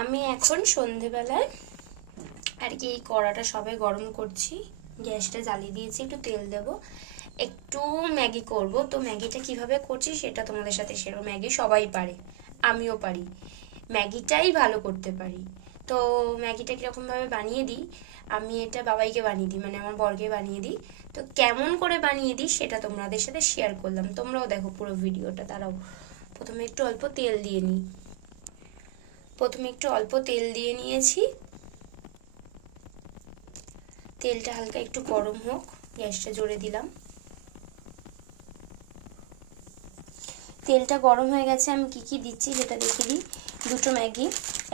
আমি এখন সন্ধেবেলায় আর কি এই কড়াটা সবে গরম করছি, গ্যাসটা জ্বালিয়ে দিয়েছি, একটু তেল দেব, একটু ম্যাগি করব। তো ম্যাগিটা কিভাবে করছি সেটা তোমাদের সাথে শেয়ার। ম্যাগি সবাই পারে, আমিও পারি, ম্যাগিটাই ভালো করতে পারি। তো ম্যাগিটা কীরকমভাবে বানিয়ে দিই, আমি এটা বাবাইকে বানিয়ে দিই, মানে আমার বরকে বানিয়ে দিই। তো কেমন করে বানিয়ে দিই সেটা তোমাদের সাথে শেয়ার করলাম, তোমরাও দেখো পুরো ভিডিওটা। তারাও প্রথমে একটু অল্প তেল দিয়ে নিই, প্রথমে একটু অল্প তেল দিয়ে নিয়েছি। তেলটা হালকা একটু গরম হোক, গ্যাসটা জোরে দিলাম। তেলটা গরম হয়ে গেছে, আমি কি কি দিচ্ছি সেটা দেখিয়ে দিই। দুটো ম্যাগি,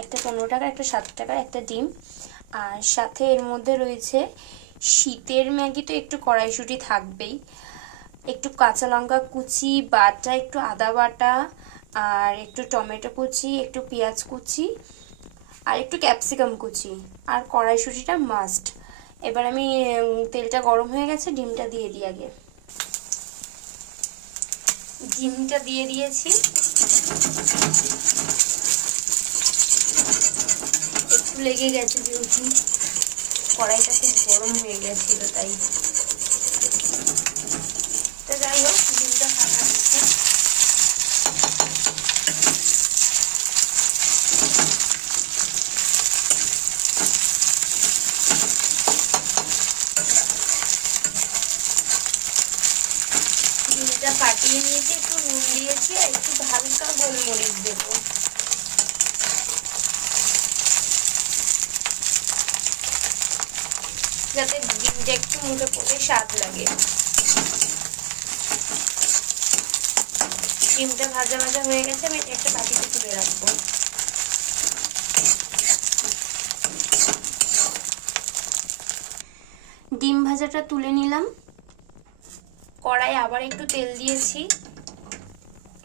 একটা 15 টাকা, একটা 7 টাকা, একটা ডিম, আর সাথে এর মধ্যে রয়েছে শীতের ম্যাগি, তো একটু কড়াইশুঁটি থাকবেই, একটু কাঁচা লঙ্কা কুচি বাটা, একটু আদা বাটা, আর একটু টমেটো কুচি, একটু পেঁয়াজ কুচি, আর একটু ক্যাপসিকাম কুচি, আর কড়াইশুঁটিটা মাস্ট। এবার আমি তেলটা গরম হয়ে গেছে, ডিমটা দিয়ে দিই আগে। ডিমটা দিয়ে দিয়েছি, একটু লেগে গেছে যেহেতু কড়াইটা খুব গরম হয়ে গেছিল তাই। তো যাই হোক, ডিমটা ফাটাচ্ছি। ডিমটা ফাটিয়ে নিয়েছি, একটু নুন দিয়েছি আর একটু হালকা গোলমরিচ দেবো, যাতে ডিমটা একটু মুখে পড়ে স্বাদ লাগে। ডিমটা ভাজা ভাজা হয়ে গেছে, আমি একটা বাটিতে তুলে রাখবো। ডিম ভাজাটা তুলে নিলাম। কড়াই আবার একটু তেল দিয়েছি,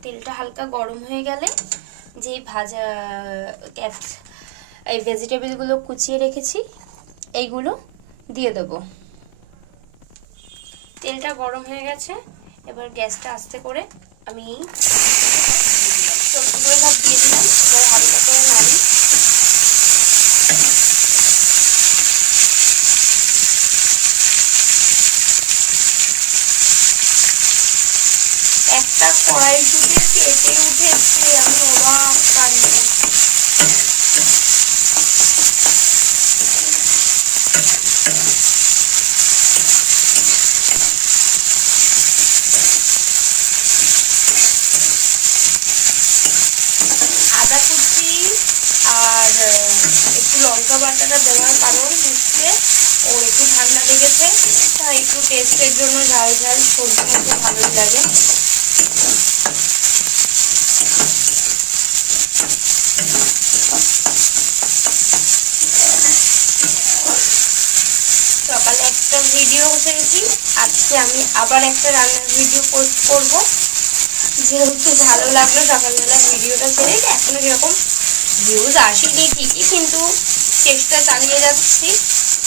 তেলটা হালকা গরম হয়ে গেলে যেই ভাজা এই ভেজিটেবলগুলো কুচিয়ে রেখেছি এইগুলো দিয়ে দেবো। তেলটা গরম হয়ে গেছে, এবার গ্যাসটা আস্তে করে আমি সবজিগুলো সব দিয়ে দিলাম। এবার হালকা করে নাড়ি। একটা কড়াইশুঁটি কেটে উঠেছে, আমি অবাক কাণ্ড। আদা কুচি আর একটু লঙ্কা বাটাটা দেওয়ার কারণ হচ্ছে ওর একটু ঠান্ডা লেগেছে, তাই একটু টেস্টের জন্য ঝাল ঝাল সবজি খেতে ভালোই লাগে। সকালে একটা ভিডিও ছেড়েছি, আজকে আমি আবার একটা রান্নার ভিডিও পোস্ট করব। যেহেতু ভালো লাগলো সকালবেলা ভিডিওটা ছেড়ে, এখনো যেরকম ভিউজ আসেনি ঠিকই, কিন্তু চেষ্টা চালিয়ে যাচ্ছি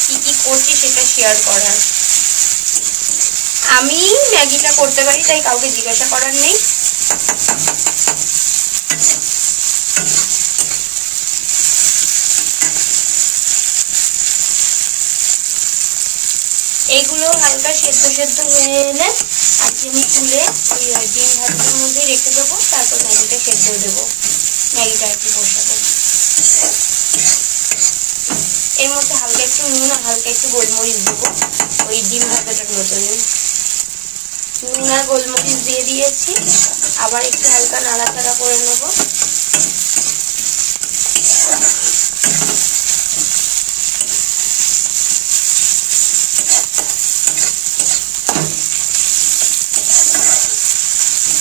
কি কি করছি সেটা শেয়ার করার। আমি ম্যাগিটা করতে পারি, তাই কাউকে জিজ্ঞাসা করার নেই। এইগুলো হালকা সেদ্ধ সেদ্ধ হয়ে এলে আজকে আমি তুলে ওই ডিম ভাজার মধ্যে রেখে দেবো, তারপর ম্যাগিটা সেদ্ধ দেবো, ম্যাগিটা আর কি বসাবো। এর মধ্যে হালকা একটু নুন আর হালকা একটু গোলমরিচ দেবো, ওই ডিম ভাজাটার মতনই। নুন আর গোলমরিচ দিয়ে দিয়েছি, আবার একটু হালকা নাড়াচাড়া করে নেবো।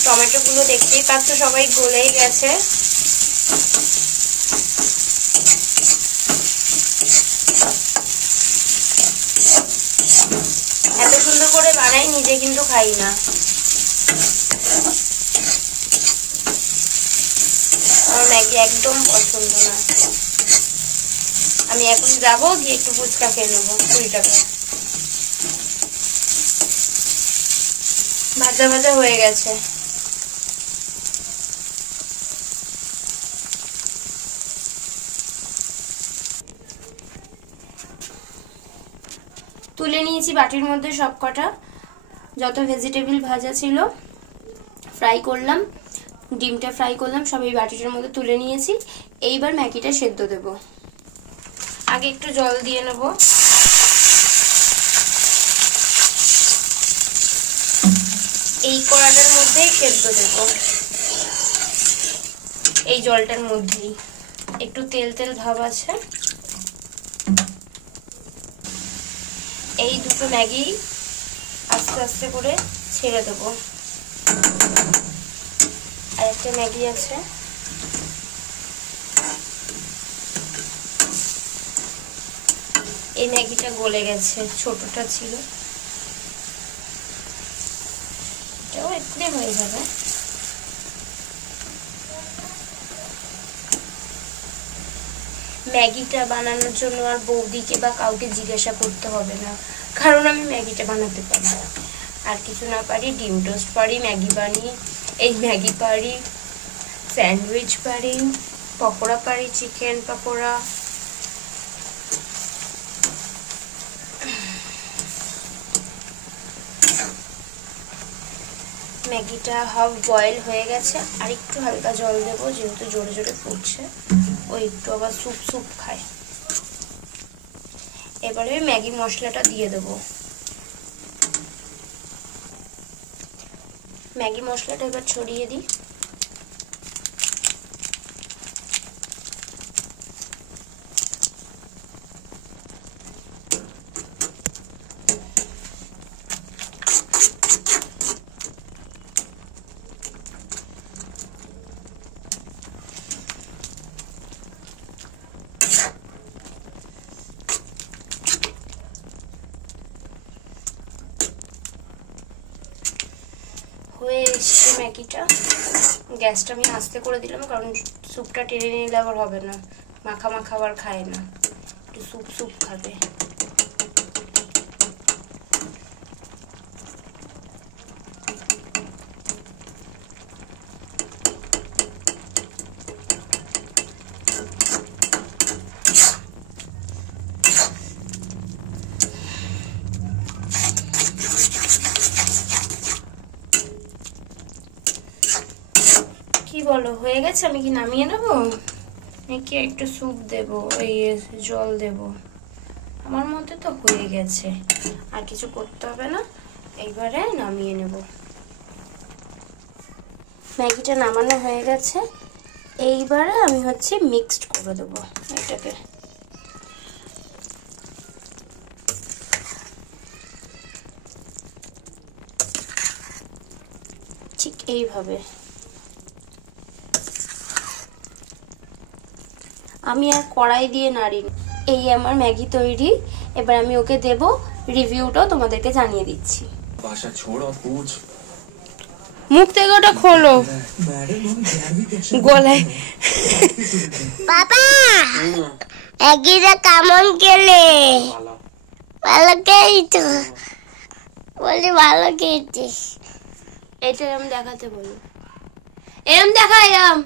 টমেটোগুলো দেখতেই পাচ্ছ সবাই গলেই গেছে। এত সুন্দর করে বানাই, নিজে কিন্তু খাই না। আমার ম্যাগি একদম পছন্দ না। আমি এখন যাবো, গিয়ে একটু ফুচকা খেয়ে নেবো 20 টাকা। ভাজা ভাজা হয়ে গেছে। তুলে নিয়েছি বাটির মধ্যে সব কটা, যত ভেজিটেবল ভাজা ছিল ফ্রাই করলাম, ডিমটা ফ্রাই করলাম, সব এই বাটিটার মধ্যে তুলে নিয়েছি। এইবার ম্যাগিটা সেদ্ধ দেব। আগে একটু জল দিয়ে নেব। এই কড়াটার মধ্যেই সেদ্ধ দেব, এই জলটার মধ্যেই। একটু তেল তেল ভাব আছে। এই দুটো ম্যাগি আস্তে আস্তে করে ছেড়ে দেবো। আর একটা ম্যাগি আছে, এই ম্যাগিটা গলে গেছে, ছোটটা ছিল, এটাও একটু হয়ে যাবে। ম্যাগিটা বানানোর জন্য আর বৌদিকে বা কাউকে জিজ্ঞাসা করতে হবে না, কারণ আমি ম্যাগিটা বানাতে পারি। আর কিছু না পারি, ডিম টোস্ট পারি, ম্যাগি বানিয়ে এই ম্যাগি পারি, স্যান্ডউইচ পারি, পকোড়া পারি, চিকেন পকোড়া। ম্যাগিটা হাফ বয়েল হয়ে গেছে, আর একটু হালকা জল দেবো, যেহেতু জোরে জোরে ফুটছে, ও একটু আবার স্যুপ স্যুপ খায়। এবারে ম্যাগি মশলাটা দিয়ে দেবো। ম্যাগি মশলাটা এবার ছড়িয়ে দিই। হয়ে এসছে ম্যাগিটা। গ্যাসটা আমি আস্তে করে দিলাম, কারণ স্যুপটা টেনে নিলে আবার হবে না, মাখা মাখা আবার খায় না, একটু স্যুপ স্যুপ খাবে। কি বলো, হয়ে গেছে? আমি কি নামিয়ে নেবো নাকি একটু স্যুপ দেবো, এই জল দেব? আমার মতে তো হয়ে গেছে, আর কিছু করতে হবে না। এইবারে নামিয়ে নেব। ম্যাগিটা নামানো হয়ে গেছে। এইবারে আমি হচ্ছে মিক্সড করে দেবো এটাকে। ঠিক এইভাবে। আমি আর কড়াই দিয়ে নাড়িনি। এই আমার ম্যাগি তৈরি। এবার আমি ওকে দেব, রিভিউটাও তোমাদেরকে জানিয়ে দিচ্ছি। মুখ থেকে ওটা খোলো, গলায়। বাবা, ম্যাগিটা কেমন খেলে? ভালো খেয়েছো? বলি ভালো খেয়েছিস। এটা এরম দেখাতে বলো, এরম দেখা, এরম।